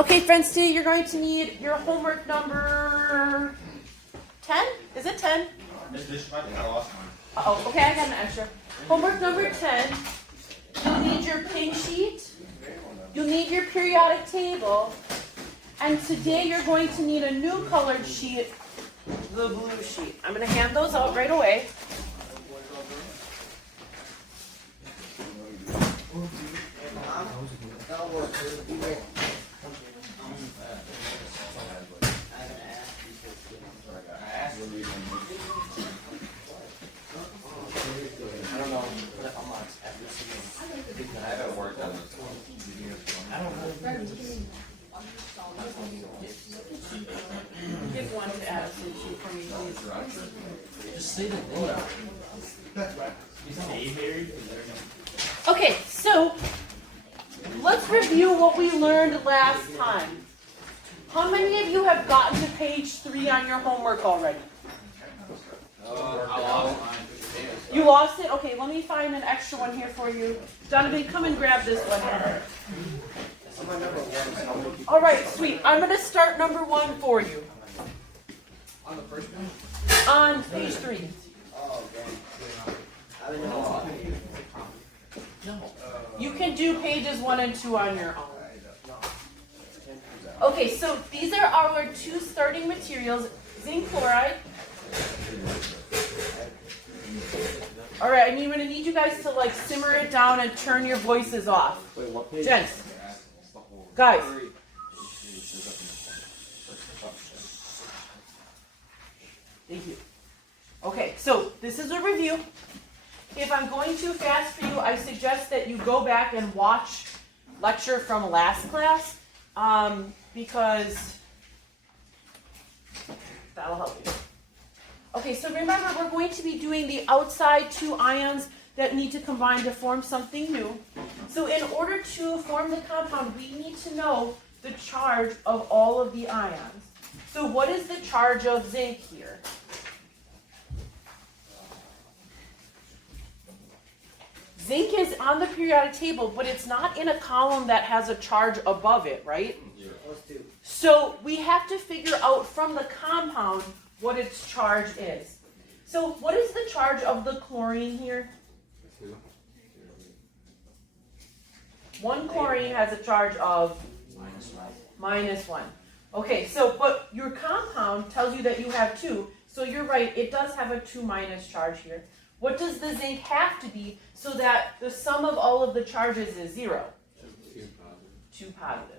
Okay, friends, today you're going to need your homework number 10? Is it 10? Uh-oh, okay, I got an extra. Homework number 10. You'll need your pink sheet. You'll need your periodic table. And today you're going to need a new colored sheet, the blue sheet. I'm going to hand those out right away. I don't know. I'm not. I haven't worked on this one. I don't know. Give one to Addison sheet for me, please. Just say the name. Okay, so let's review what we learned last time. How many of you have gotten to page 3 on your homework already? I lost mine. You lost it? Okay, let me find an extra one here for you. Donovan, come and grab this one. All right, sweet. I'm going to start number 1 for you. On the first one? On page 3. Oh, okay. No. You can do pages 1 and 2 on your own. Okay, so these are our 2 starting materials, zinc chloride. All right, I'm going to need you guys to like simmer it down and turn your voices off. Wait, what page? Gents, guys. Thank you. Okay, so this is a review. If I'm going too fast for you, I suggest that you go back and watch lecture from last class because that'll help you. Okay, so remember we're going to be doing the outside 2 ions that need to combine to form something new. So in order to form the compound, we need to know the charge of all of the ions. So what is the charge of zinc here? Zinc is on the periodic table, but it's not in a column that has a charge above it, right? So we have to figure out from the compound what its charge is. So what is the charge of the chlorine here? 1 chlorine has a charge of -1. Okay, so but your compound tells you that you have 2. So you're right, it does have a 2- charge here. What does the zinc have to be so that the sum of all of the charges is 0? 2 positive.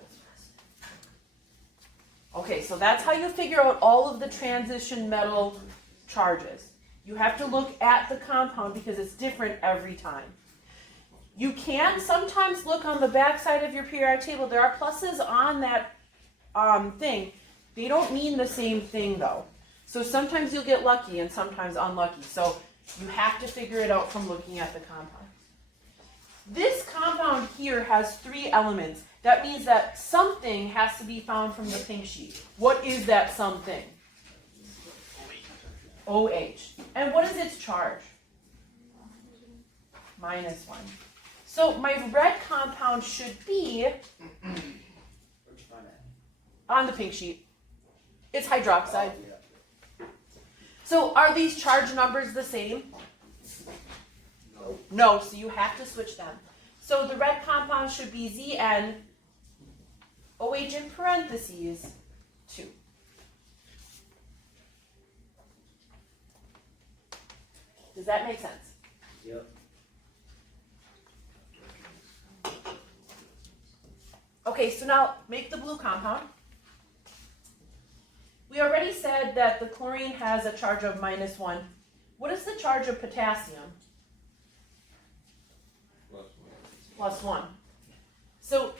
Okay, so that's how you figure out all of the transition metal charges. You have to look at the compound because it's different every time. You can sometimes look on the back side of your periodic table. There are pluses on that thing. They don't mean the same thing though. So sometimes you'll get lucky and sometimes unlucky. So you have to figure it out from looking at the compound. This compound here has 3 elements. That means that something has to be found from the pink sheet. What is that something? OH. And what is its charge? -1. So my red compound should be on the pink sheet. It's hydroxide. So are these charge numbers the same? No, so you have to switch them. So the red compound should be Zn, OH in parentheses, 2. Does that make sense? Yep. Okay, so now make the blue compound. We already said that the chlorine has a charge of -1. What is the charge of potassium? +1. So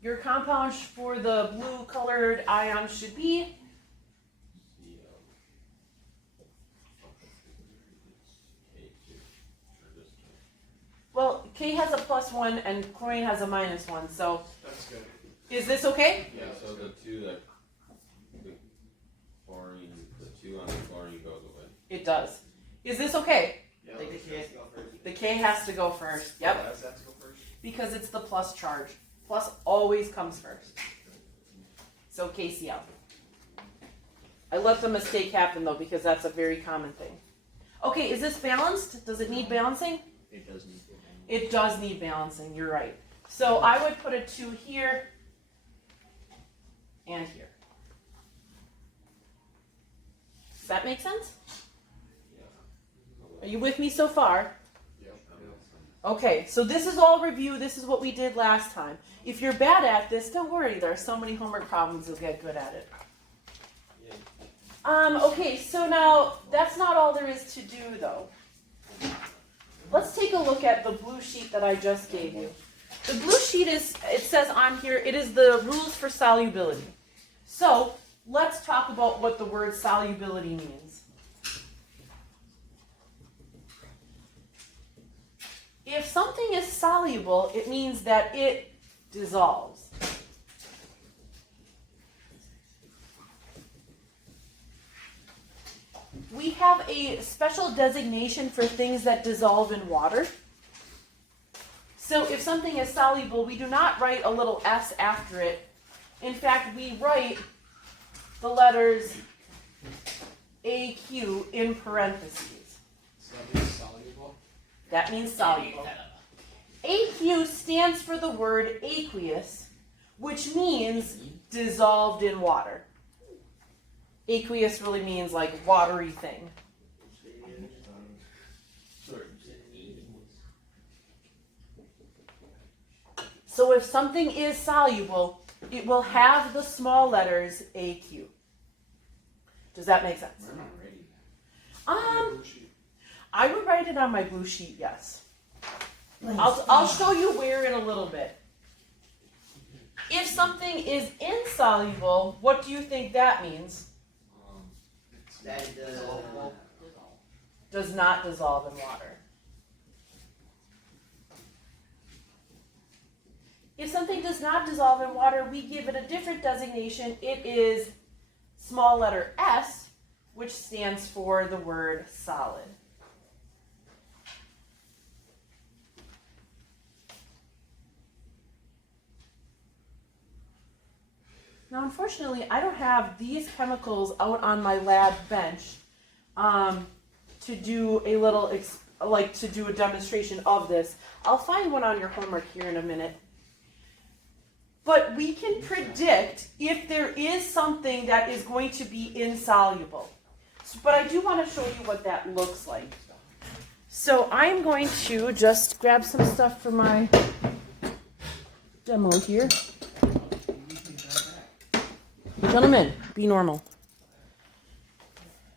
your compound for the blue colored ion should be well, K has a +1 and chlorine has a -1, so That's good. is this okay? Yeah, so the 2 that the chlorine, the 2 on the chlorine goes away. It does. Is this okay? Yeah, the K has to go first. The K has to go first. Yep. Why does that go first? Because it's the plus charge. Plus always comes first. So KCl. I let the mistake happen though because that's a very common thing. Okay, is this balanced? Does it need balancing? It does need to. It does need balancing, you're right. So I would put a 2 here and here. Does that make sense? Are you with me so far? Okay, so this is all review. This is what we did last time. If you're bad at this, don't worry. There are so many homework problems, you'll get good at it. Okay, so now that's not all there is to do, though. Let's take a look at the blue sheet that I just gave you. The blue sheet is, it says on here, it is the rules for solubility. So let's talk about what the word solubility means. If something is soluble, it means that it dissolves. We have a special designation for things that dissolve in water. So if something is soluble, we do not write a little s after it. In fact, we write the letters AQ in parentheses. So that means soluble? That means soluble. AQ stands for the word aqueous, which means dissolved in water. Aqueous really means like watery thing. So if something is soluble, it will have the small letters AQ. Does that make sense? We're not ready. I would write it on my blue sheet, yes. I'll show you where in a little bit. If something is insoluble, what do you think that means? That Does not dissolve in water. If something does not dissolve in water, we give it a different designation. It is small letter S, which stands for the word solid. Now, unfortunately, I don't have these chemicals out on my lab bench to do a little, to do a demonstration of this. I'll find one on your homework here in a minute. But we can predict if there is something that is going to be insoluble. But I do want to show you what that looks like. So I'm going to just grab some stuff for my demo here. Gentlemen, be normal.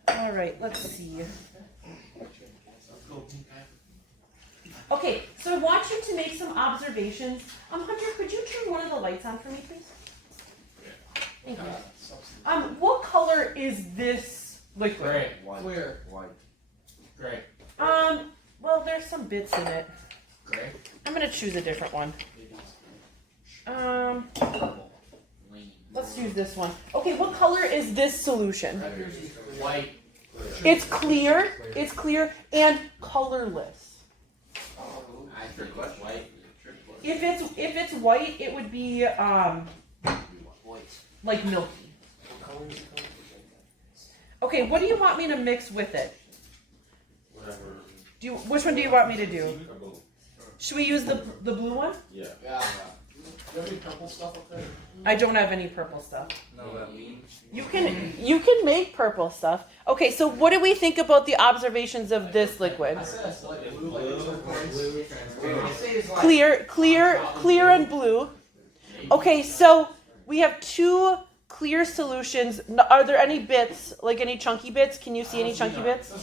All right, let's see. Okay, so I want you to make some observations. Hunter, could you turn one of the lights on for me, please? Thank you. What color is this liquid? Gray. White. Clear. White. Gray. Well, there's some bits in it. Gray. I'm gonna choose a different one. Let's use this one. Okay, what color is this solution? White. It's clear, and colorless. If it's white, it would be like milky. Okay, what do you want me to mix with it? Whatever. Which one do you want me to do? Should we use the blue one? Yeah. Yeah. Do you have any purple stuff up there? I don't have any purple stuff. No, that means. You can make purple stuff. Okay, so what do we think about the observations of this liquid? I said it's like blue, like turquoise. Clear and blue. Okay, so we have two clear solutions. Are there any bits, like any chunky bits? Can you see any chunky bits?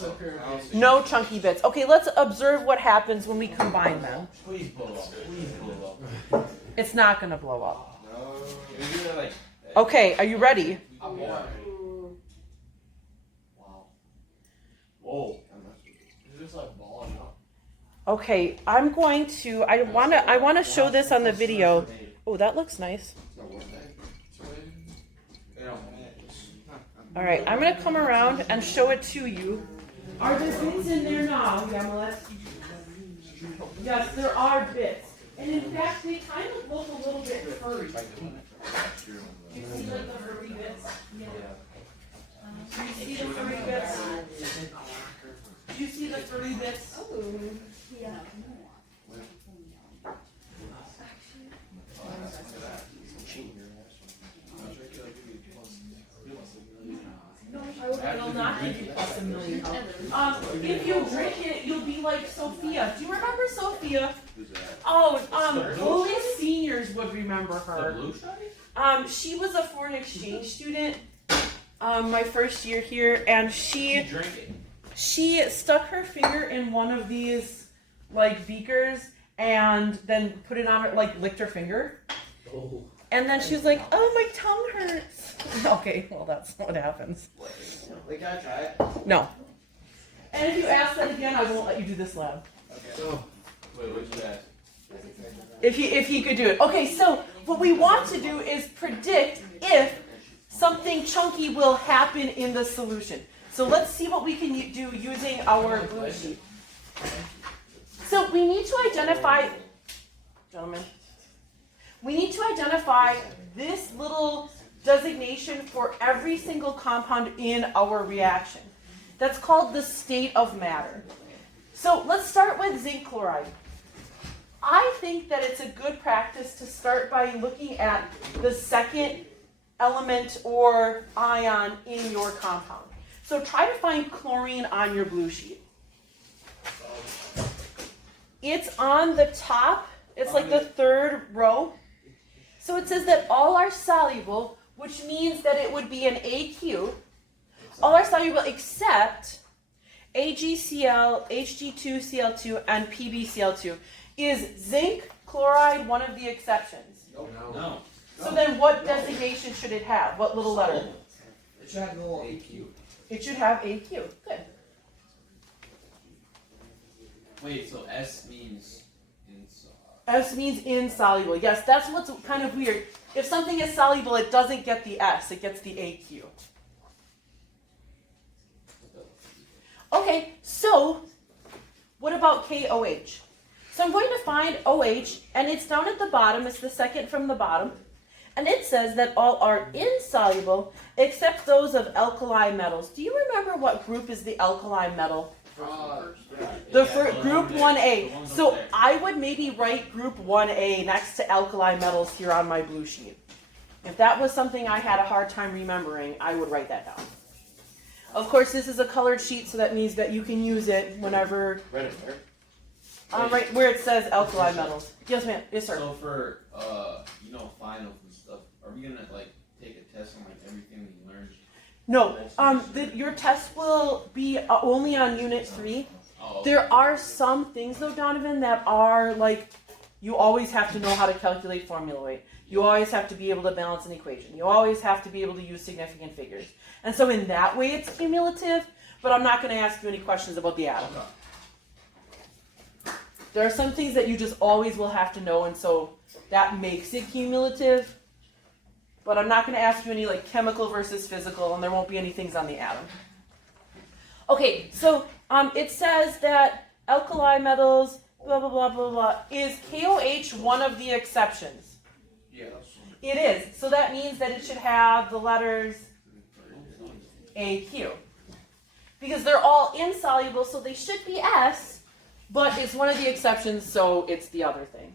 No chunky bits. Okay, let's observe what happens when we combine them. Please blow up. Please blow up. It's not going to blow up. No. Maybe they're like. Okay, are you ready? I'm born. Wow. Whoa. It's just like balling up. Okay, I want to show this on the video. Oh, that looks nice. All right, I'm going to come around and show it to you. Are there bits in there now, Yamalet? Yes, there are bits. And in fact, they kind of look a little bit furry. Do you see like the furry bits? Do you see the furry bits? Do you see the furry bits? It'll not give you plus a million. If you drink it, you'll be like Sophia. Do you remember Sophia? Who's that? Oh, only seniors would remember The her. blue shiny? She was a foreign exchange student, my first year here, and You drink it. she stuck her finger in one of these like beakers and then put it on her, like licked her finger. Oh. And then she was like, "Oh, my tongue hurts." Okay, well that's what happens. We gotta try it. No. And if you ask that again, I won't let you do this lab. Okay. Oh. Wait, what'd you ask? If he could do it. Okay, so what we want to do is predict if something chunky will happen in the solution. So let's see what we can do using our blue sheet. So we need to identify, gentlemen, we need to identify this little designation for every single compound in our reaction. That's called the state of matter. So let's start with zinc chloride. I think that it's a good practice to start by looking at the second element or ion in your compound. So try to find chlorine on your blue sheet. It's on the top. It's like the third row. So it says that all are soluble, which means that it would be an AQ. All are soluble except AgCl, Hg2Cl2, and PbCl2. Is zinc chloride one of the exceptions? No. So then what designation should it have? What little letter? It should have a little AQ. It should have AQ. Good. Wait, so S means inside. S means insoluble. Yes, that's what's kind of weird. If something is soluble, it doesn't get the S, it gets the AQ. Okay, so what about KOH? So I'm going to find OH, and it's down at the bottom. It's the second from the bottom. And it says that all are insoluble except those of alkali metals. Do you remember what group is the alkali metal? The group 1A. So I would maybe write group 1A next to alkali metals here on my blue sheet. If that was something I had a hard time remembering, I would write that down. Of course, this is a colored sheet, so that means that you can use it whenever. Right where it says alkali metals. Yes, ma'am. Yes, sir. So for finals and stuff, are we gonna like take a test on like everything we learned? No. Your test will be only on Unit 3. Oh, okay. There are some things though, Donovan, that are like you always have to know how to calculate formula weight. You always have to be able to balance an equation. You always have to be able to use significant figures. And so in that way, it's cumulative. But I'm not going to ask you any questions about the atom. Okay. There are some things that you just always will have to know, and so that makes it cumulative. But I'm not going to ask you any like chemical versus physical, and there won't be any things on the atom. Okay, so it says that alkali metals, blah, blah, blah, blah, blah. Is KOH one of the exceptions? Yes. It is. So that means that it should have the letters AQ. Because they're all insoluble, so they should be S, but it's one of the exceptions, so it's the other thing.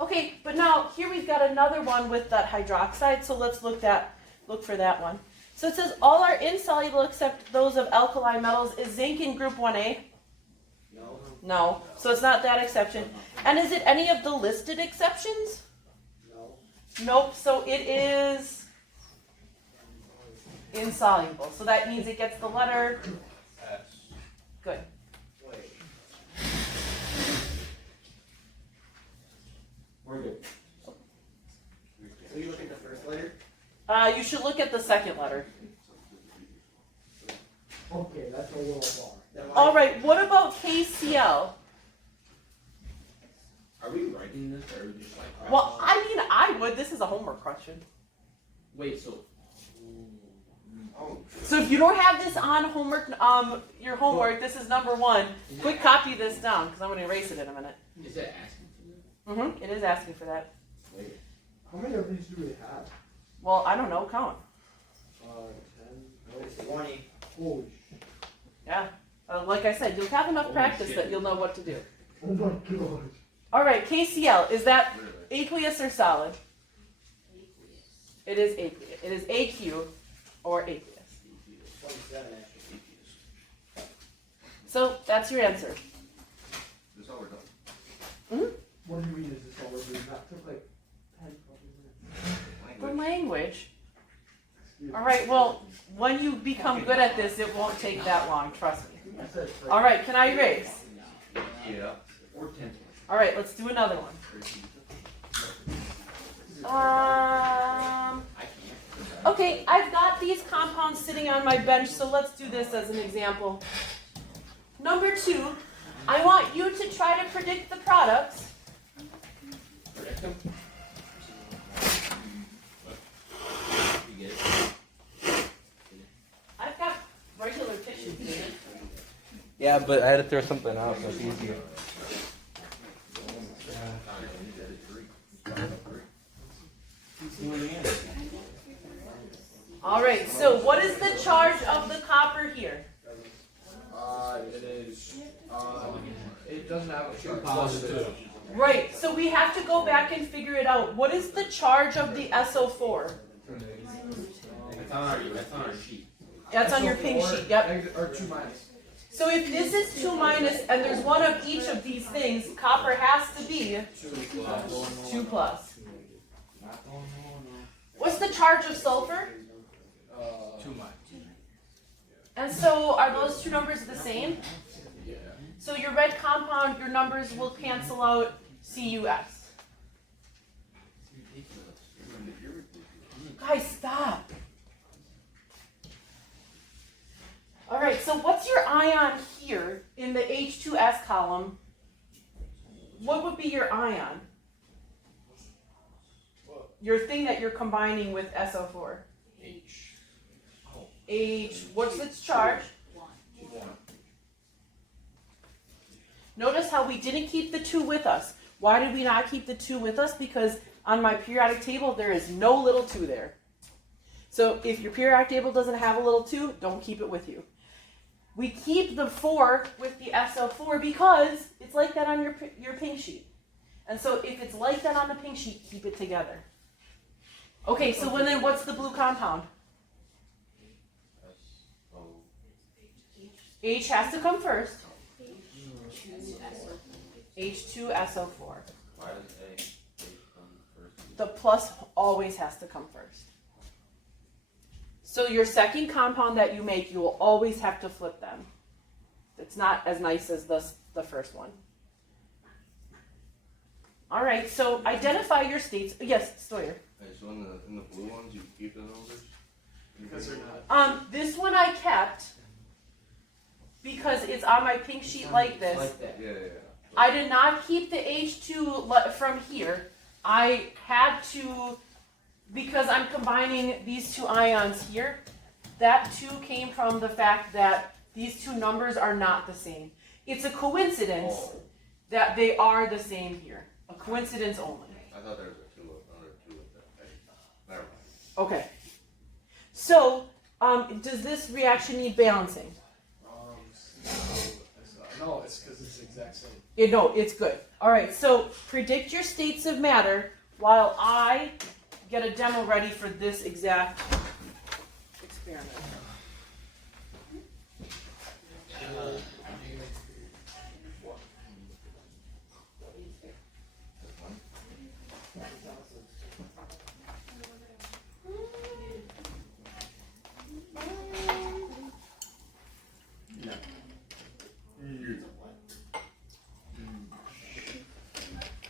Okay, but now here we've got another one with that hydroxide, so let's look for that one. So it says all are insoluble except those of alkali metals. Is zinc in group 1A? No. No, so it's not that exception. And is it any of the listed exceptions? No. Nope, so it is insoluble. So that means it gets the letter. S. Good. Wait. We're good. So you look at the first letter? You should look at the second letter. Okay, that's a little far. Then why- All right, what about KCl? Are we writing this or are we just like? Well, I mean, I would. This is a homework question. Wait, so Oh. So if you don't have this on homework, your homework, this is number 1. Quick copy this down because I'm going to erase it in a minute. Is that asking for that? It is asking for that. How many of these do we have? Well, I don't know. Count. 10. 20. Holy Yeah. Like I said, you'll have enough practice that you'll know what to do. Oh my gosh. All right, KCl, is that aqueous or solid? It is aqueous. It is AQ or aqueous. 27 actually. So that's your answer. That's all we're done. What do you mean is this all we're doing? That took like 10 minutes. For language. Excuse All right, well, when you become good at this, it won't take that long, trust me. me. I said it's like All right, can I erase? Yeah. or 10. All right, let's do another one. Okay, I've got these compounds sitting on my bench, so let's do this as an example. Number 2, I want you to try to predict the products. Predict them. You get it? I've got regular tissue here. Yeah, but I had to throw something out so it's easier. All right, so what is the charge of the copper here? It is. It doesn't have a charge. Positive. Right, so we have to go back and figure it out. What is the charge of the SO4? That's on our sheet. That's on your pink sheet, yep. Or 2 minus. So if this is 2 minus and there's one of each of these things, copper has to be 2 plus. What's the charge of sulfur? 2 minus. And so are those two numbers the same? Yeah. So your red compound, your numbers will cancel out CUS. Guys, stop. All right, so what's your ion here in the H2S column? What would be your ion? Your thing that you're combining with SO4. H. H, what's its charge? 1. Notice how we didn't keep the 2 with us. Why did we not keep the 2 with us? Because on my periodic table, there is no little 2 there. So if your periodic table doesn't have a little 2, don't keep it with you. We keep the 4 with the SO4 because it's like that on your pink sheet. And so if it's like that on the pink sheet, keep it together. Okay, so then what's the blue compound? H has to come first. H2SO4. Why does A come first? The plus always has to come first. So your second compound that you make, you will always have to flip them. It's not as nice as the first one. All right, so identify your states. Yes, Sawyer. Okay, so in the blue ones, you keep the numbers? Because they're not. This one I kept because it's on my pink sheet like this. Like that. Yeah. I did not keep the H2 from here. I had to, because I'm combining these 2 ions here, that 2 came from the fact that these 2 numbers are not the same. It's a coincidence that they are the same here. A coincidence only. I thought there was a 2 under 2 with that. Never mind. Okay. So, does this reaction need balancing? No, it's because it's the exact same. No, it's good. All right, so predict your states of matter while I get a demo ready for this exact experiment.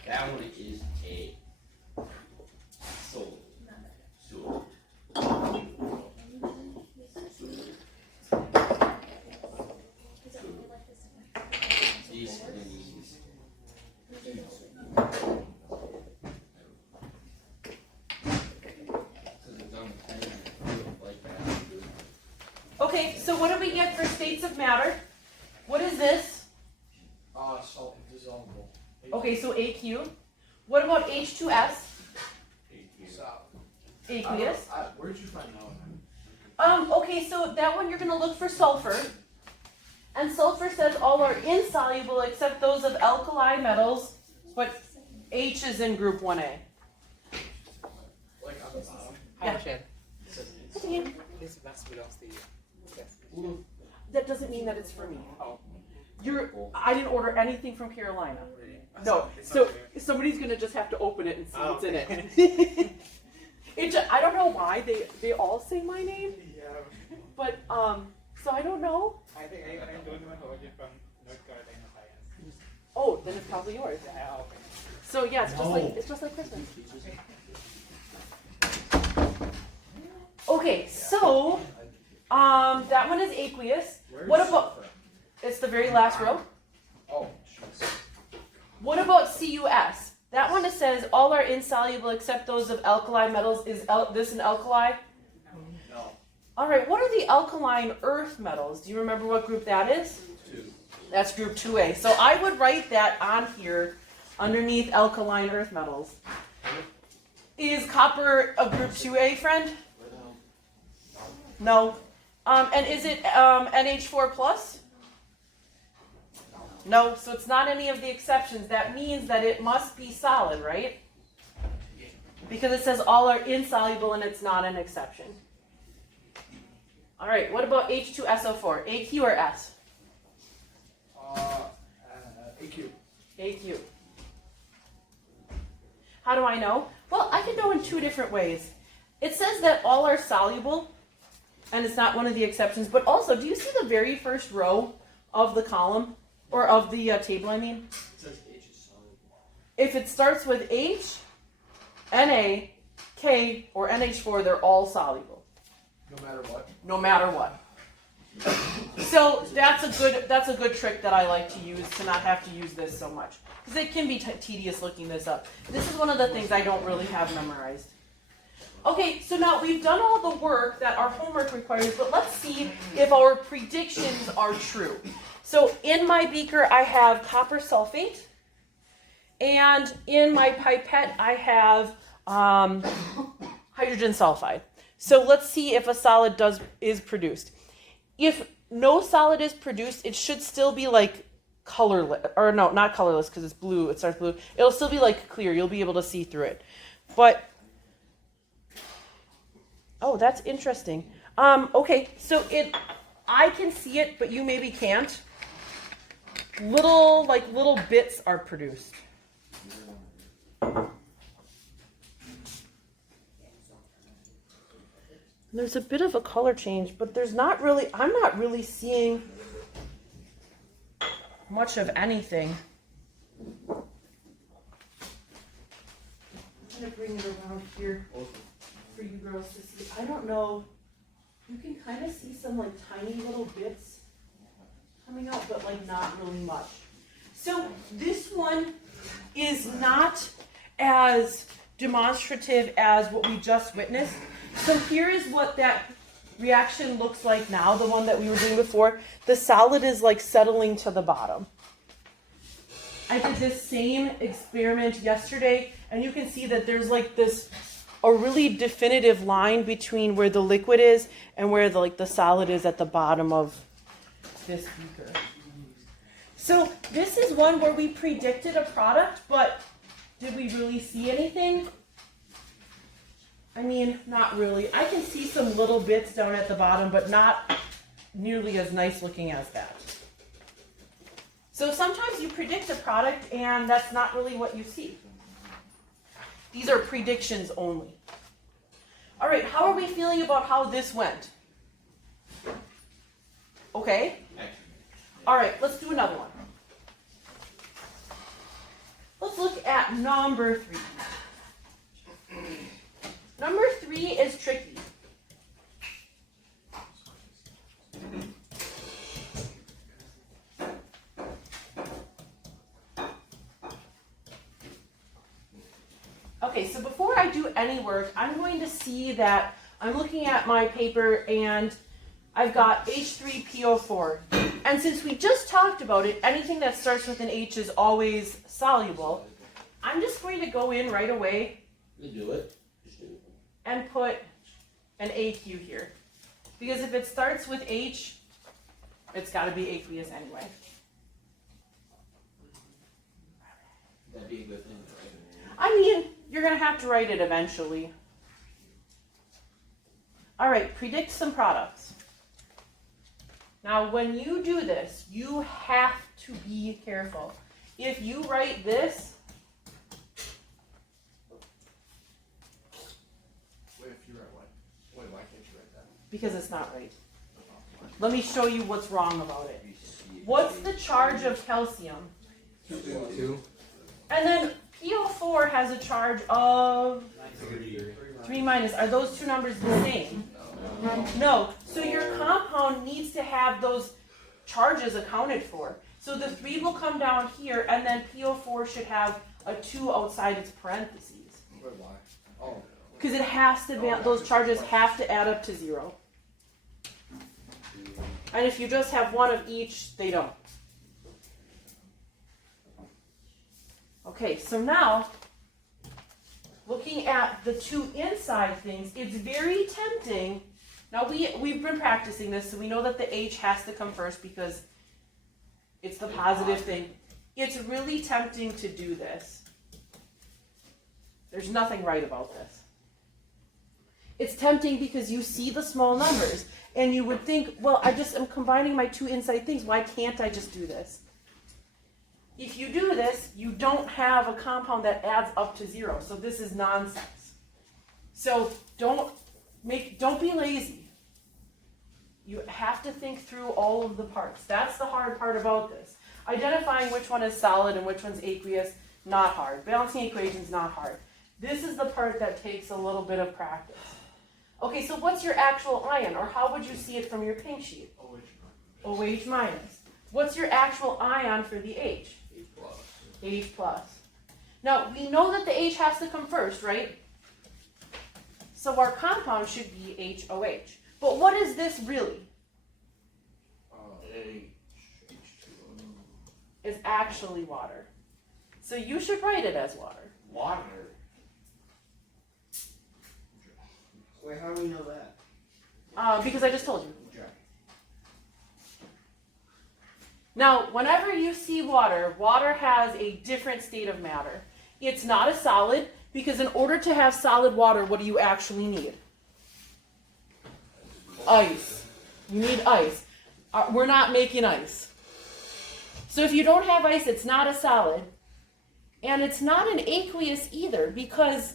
That one is a soul. Okay, so what do we get for states of matter? What is this? Salt dissolvable. Okay, so AQ. What about H2S? Stop. Aqueous. Where'd you find that one? Okay, so that one you're going to look for sulfur. And sulfur says all are insoluble except those of alkali metals, but H is in group 1A. Like on the bottom? Yeah. Michelle, Okay. this bus belongs to you. Yes. That doesn't mean that it's for me. Oh, I didn't order anything from Carolina. really? No, It's so not fair. somebody's going to just have to open it and see Oh, what's in okay. it. I don't know why they all say my name, Yeah. but so I don't know. I think I don't know how it from North Carolina Science. Oh, then it's probably yours. Yeah, okay. So yeah, it's just like Christmas. Okay, so that one is aqueous. What about it's the very last row? Oh, jeez. What about CUS? That one says all are insoluble except those of alkali metals. Is this an alkali? No. All right, what are the alkaline earth metals? Do you remember what group that is? 2. That's group 2A. So I would write that on here underneath alkaline earth metals. Is copper a group 2A, friend? No. And is it NH4 plus? No, so it's not any of the exceptions. That means that it must be solid, right? Because it says all are insoluble and it's not an exception. All right, what about H2SO4? AQ or S? AQ. AQ. How do I know? Well, I can know in 2 different ways. It says that all are soluble, and it's not one of the exceptions, but also, do you see the very first row of the column, or of the table, I mean? It says H is soluble. If it starts with H, Na, K, or NH4, they're all soluble, No matter what. no matter what. So that's a good trick that I like to use to not have to use this so much. Because it can be tedious looking this up. This is one of the things I don't really have memorized. Okay, so now we've done all the work that our homework requires, but let's see if our predictions are true. So in my beaker I have copper sulfate, and in my pipette I have hydrogen sulfide. So let's see if a solid is produced. If no solid is produced, it should still be like colorless, or no, not colorless because it's blue, it starts blue. It'll still be like clear, you'll be able to see through it. But, oh, that's interesting. Okay, so I can see it, but you maybe can't. Little bits are produced. There's a bit of a color change, but I'm not really seeing much of anything. I'm gonna bring it around here for you girls to see. I don't know. You can kind of see some like tiny little bits coming out, but like not really much. So this one is not as demonstrative as what we just witnessed. So here is what that reaction looks like now, the one that we were doing before. The solid is like settling to the bottom. I did this same experiment yesterday, and you can see that there's like a really definitive line between where the liquid is and where the solid is at the bottom of this beaker. So this is one where we predicted a product, but did we really see anything? I mean, not really. I can see some little bits down at the bottom, but not nearly as nice looking as that. So sometimes you predict a product and that's not really what you see. These are predictions only. All right, how are we feeling about how this went? Okay. All right, let's do another one. Let's look at number 3. Number 3 is tricky. Okay, so before I do any work, I'm going to see that I'm looking at my paper and I've got H3PO4. And since we just talked about it, anything that starts with an H is always soluble. I'm just going to go in right away You do it. Just do it. and put an AQ here. Because if it starts with H, it's got to be aqueous anyway. That'd be a good thing, right? I mean, you're going to have to write it eventually. All right, predict some products. Now, when you do this, you have to be careful. If you write this, Wait, if you write what? Wait, why can't you write that? because it's not right. Let me show you what's wrong about it. What's the charge of calcium? 2. And then PO4 has a charge of 3 minus. Are those two numbers the same? No. So your compound needs to have those charges accounted for. So the 3 will come down here, and then PO4 should have a 2 outside its parentheses. Wait, why? Oh. Because it has to be, those charges have to add up to 0. And if you just have one of each, they don't. Okay, so now, looking at the two inside things, it's very tempting. Now we've been practicing this, so we know that the H has to come first because it's the positive thing. It's really tempting to do this. There's nothing right about this. It's tempting because you see the small numbers and you would think, well, I just am combining my two inside things. Why can't I just do this? If you do this, you don't have a compound that adds up to 0. So this is nonsense. So don't be lazy. You have to think through all of the parts. That's the hard part about this. Identifying which one is solid and which one's aqueous, not hard. Balancing equations, not hard. This is the part that takes a little bit of practice. Okay, so what's your actual ion, or how would you see it from your pink sheet? OH minus. What's your actual ion for the H? H plus. Now, we know that the H has to come first, right? So our compound should be HOH. But what is this really? It's actually water. So you should write it as water. Water. Wait, how do we know that? Because I just told you. Now, whenever you see water, water has a different state of matter. It's not a solid, because in order to have solid water, what do you actually need? Ice. You need ice. We're not making ice. So if you don't have ice, it's not a solid. And it's not an aqueous either, because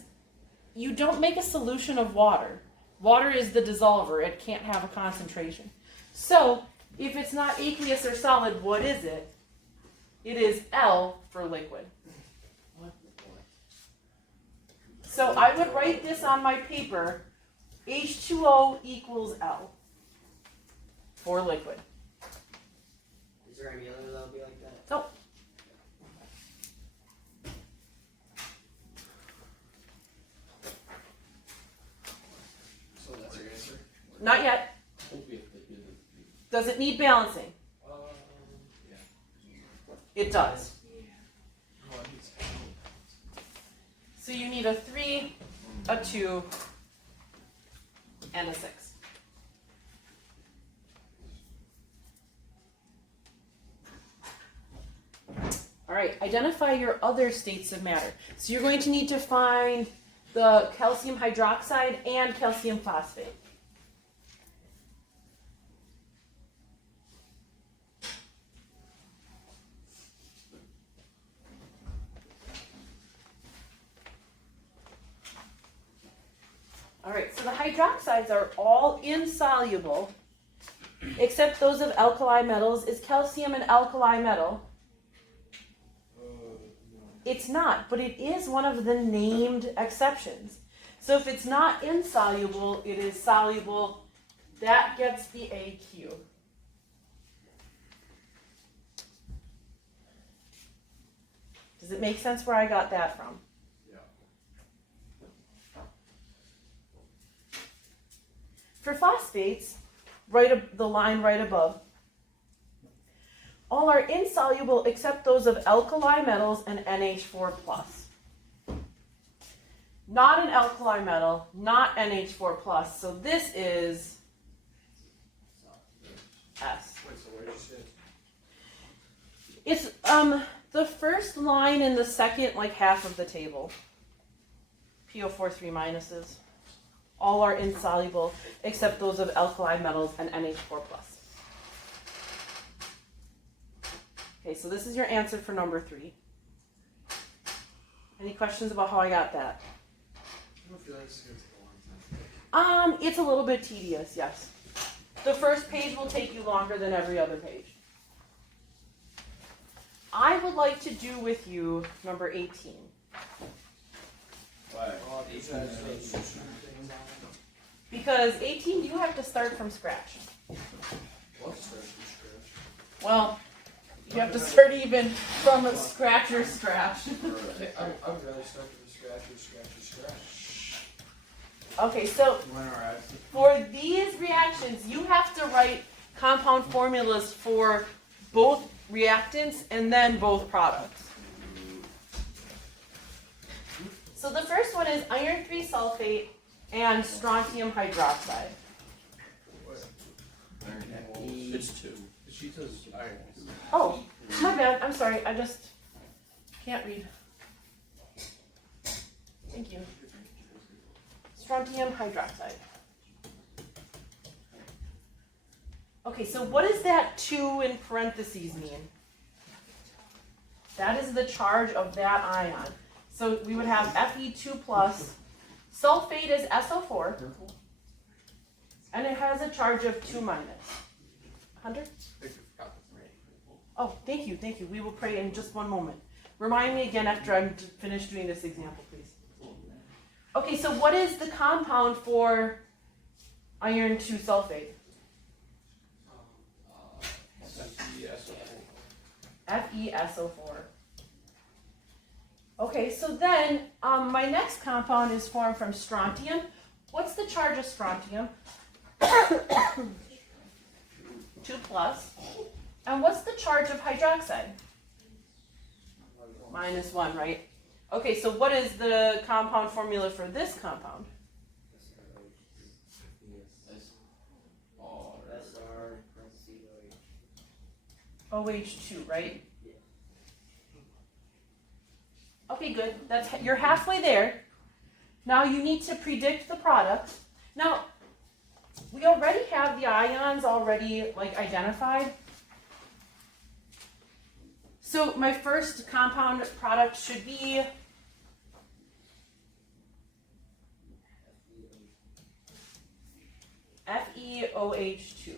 you don't make a solution of water. Water is the dissolver. It can't have a concentration. So if it's not aqueous or solid, what is it? It is L for liquid. So I would write this on my paper, H2O equals L for liquid. Is there any other that'll be like that? Nope. So that's your answer? Not yet. Does it need balancing? Yeah. It does. Oh, it needs So you need a 3, a 2, and a 6. All right, identify your other states of matter. So you're going to need to find the calcium hydroxide and calcium phosphate. All right, so the hydroxides are all insoluble, except those of alkali metals. Is calcium an alkali metal? It's not, but it is one of the named exceptions. So if it's not insoluble, it is soluble. That gets the AQ. Does it make sense where I got that from? For phosphates, the line right above. All are insoluble except those of alkali metals and NH4+. Not an alkali metal, not NH4+, so this is S. Wait, so where did you say? It's the first line in the second half of the table. PO4 3 minuses. All are insoluble except those of alkali metals and NH4+. Okay, so this is your answer for number 3. Any questions about how I got that? I don't feel like this is gonna take a long time. It's a little bit tedious, yes. The first page will take you longer than every other page. I would like to do with you number 18. Why? Oh, these guys are things on it. Because 18, you have to start from scratch. What starts from Well, you have to start even from a scratch or scratch. scratch? I would rather start from scratch. Okay, so for these reactions, you have to write compound formulas for both reactants and then both products. So the first one is iron 3 sulfate and strontium hydroxide. It's 2. She says iron. Oh, my bad. I'm sorry. I just can't read. Thank you. Strontium hydroxide. Okay, so what does that 2 in parentheses mean? That is the charge of that ion. So we would have Fe2+. Sulfate is SO4. And it has a charge of 2-. 100? Oh, thank you, thank you. We will pray in just one moment. Remind me again after I'm finished doing this example, please. Okay, so what is the compound for iron 2 sulfate? FeSO4. Okay, so then my next compound is formed from strontium. What's the charge of strontium? 2+. And what's the charge of hydroxide? -1, right? Okay, so what is the compound formula for this compound? OH2, right? Okay, good. You're halfway there. Now you need to predict the product. Now, we already have the ions identified. So my first compound product should be FeOH2.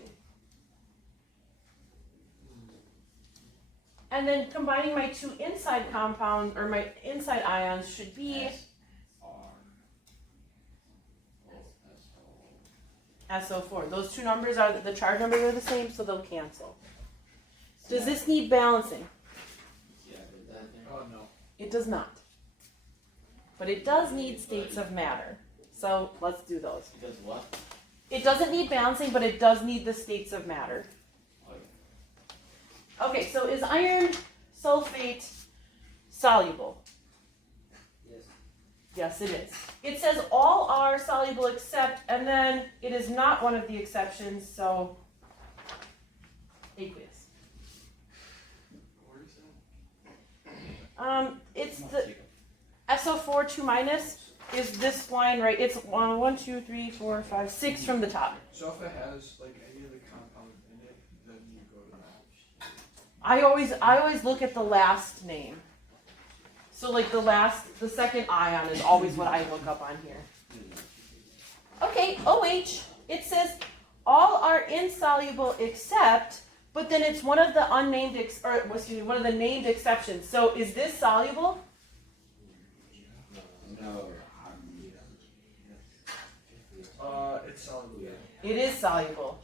And then combining my 2 inside compounds, or my inside ions, should be SO4. Those 2 numbers the charge numbers are the same, so they'll cancel. Does this need balancing? Oh no. It does not. But it does need states of matter. So let's do those. It does what? It doesn't need balancing, but it does need the states of matter. Okay, so is iron sulfate soluble? Yes. Yes, it is. It says all are soluble except, and then it is not one of the exceptions, so aqueous. Where is that? It's the SO4 2- is this line right? It's 1, 2, 3, 4, 5, 6 from the top. So if it has any of the compound in it, then you go to that. I always look at the last name. So the second ion is always what I look up on here. Okay, OH, it says all are insoluble except, but then it's one of the one of the named exceptions. So is this soluble? No. It's soluble. It is soluble.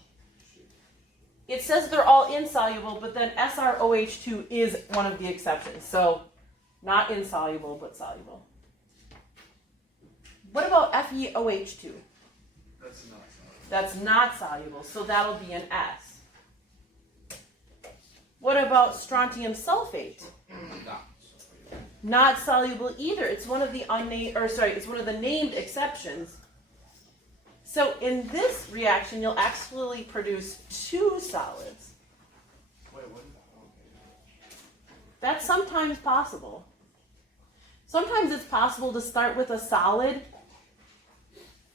It says they're all insoluble, but then SrOH2 is one of the exceptions. So not insoluble, but soluble. What about FeOH2? That's not soluble. That's not soluble, so that'll be an S. What about strontium sulfate? Not soluble either. It's one of the it's one of the named exceptions. So in this reaction, you'll actually produce two solids. Wait, what? That's sometimes possible. Sometimes it's possible to start with a solid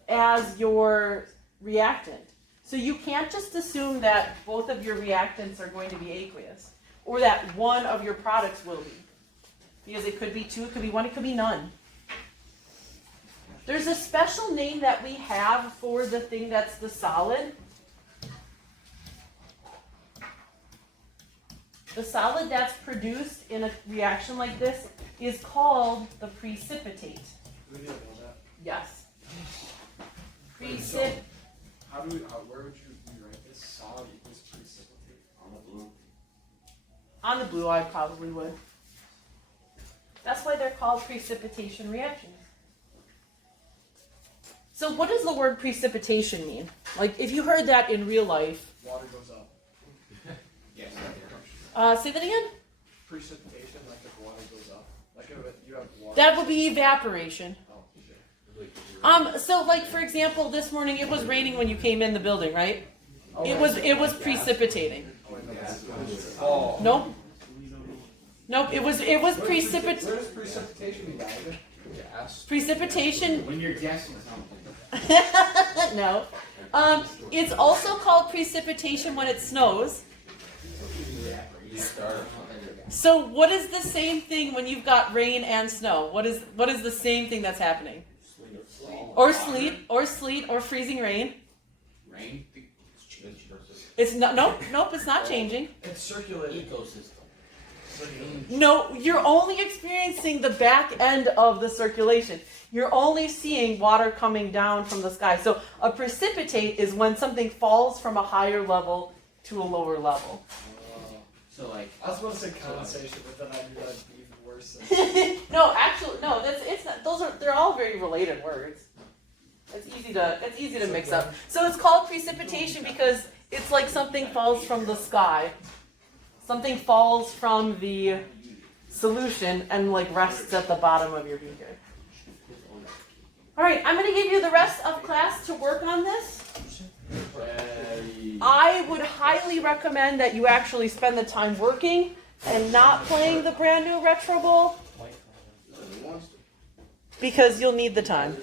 as your reactant. So you can't just assume that both of your reactants are going to be aqueous, or that one of your products will be. Because it could be two, it could be one, it could be none. There's a special name that we have for the thing that's the solid. The solid that's produced in a reaction like this is called the precipitate. Do we need to know that? Yes. How do we? Where would you rewrite this? Solid equals precipitate on the blue. On the blue, I probably would. That's why they're called precipitation reactions. So what does the word precipitation mean? Like, if you heard that in real life, Water goes up. Yes. say that again? Precipitation, like if water goes up. Like if you have water. That would be evaporation. Oh, shit. So like, for example, this morning it was raining when you came in the building, right? Oh, It was precipitating. Oh, wait, no, that's Oh. Nope. Nope, it was Where does precipitation mean, David? Gas. precipitation. When you're guessing something. No. It's also called precipitation when it snows. So what is the same thing when you've got rain and snow? What is the same thing that's happening? Or sleet, or freezing rain. Rain. It's not. Nope. It's not changing. It's circulating. Ecosystem. No, you're only experiencing the back end of the circulation. You're only seeing water coming down from the sky. So a precipitate is when something falls from a higher level to a lower level. So like. I was about to say condensation, but then I knew that'd be even worse. No, actually, no. It's not. They're all very related words. It's easy to mix up. So it's called precipitation because it's like something falls from the sky. Something falls from the solution and like rests at the bottom of your beaker. All right, I'm going to give you the rest of class to work on this. I would highly recommend that you actually spend the time working and not playing the brand new Retro Bowl because you'll need the time.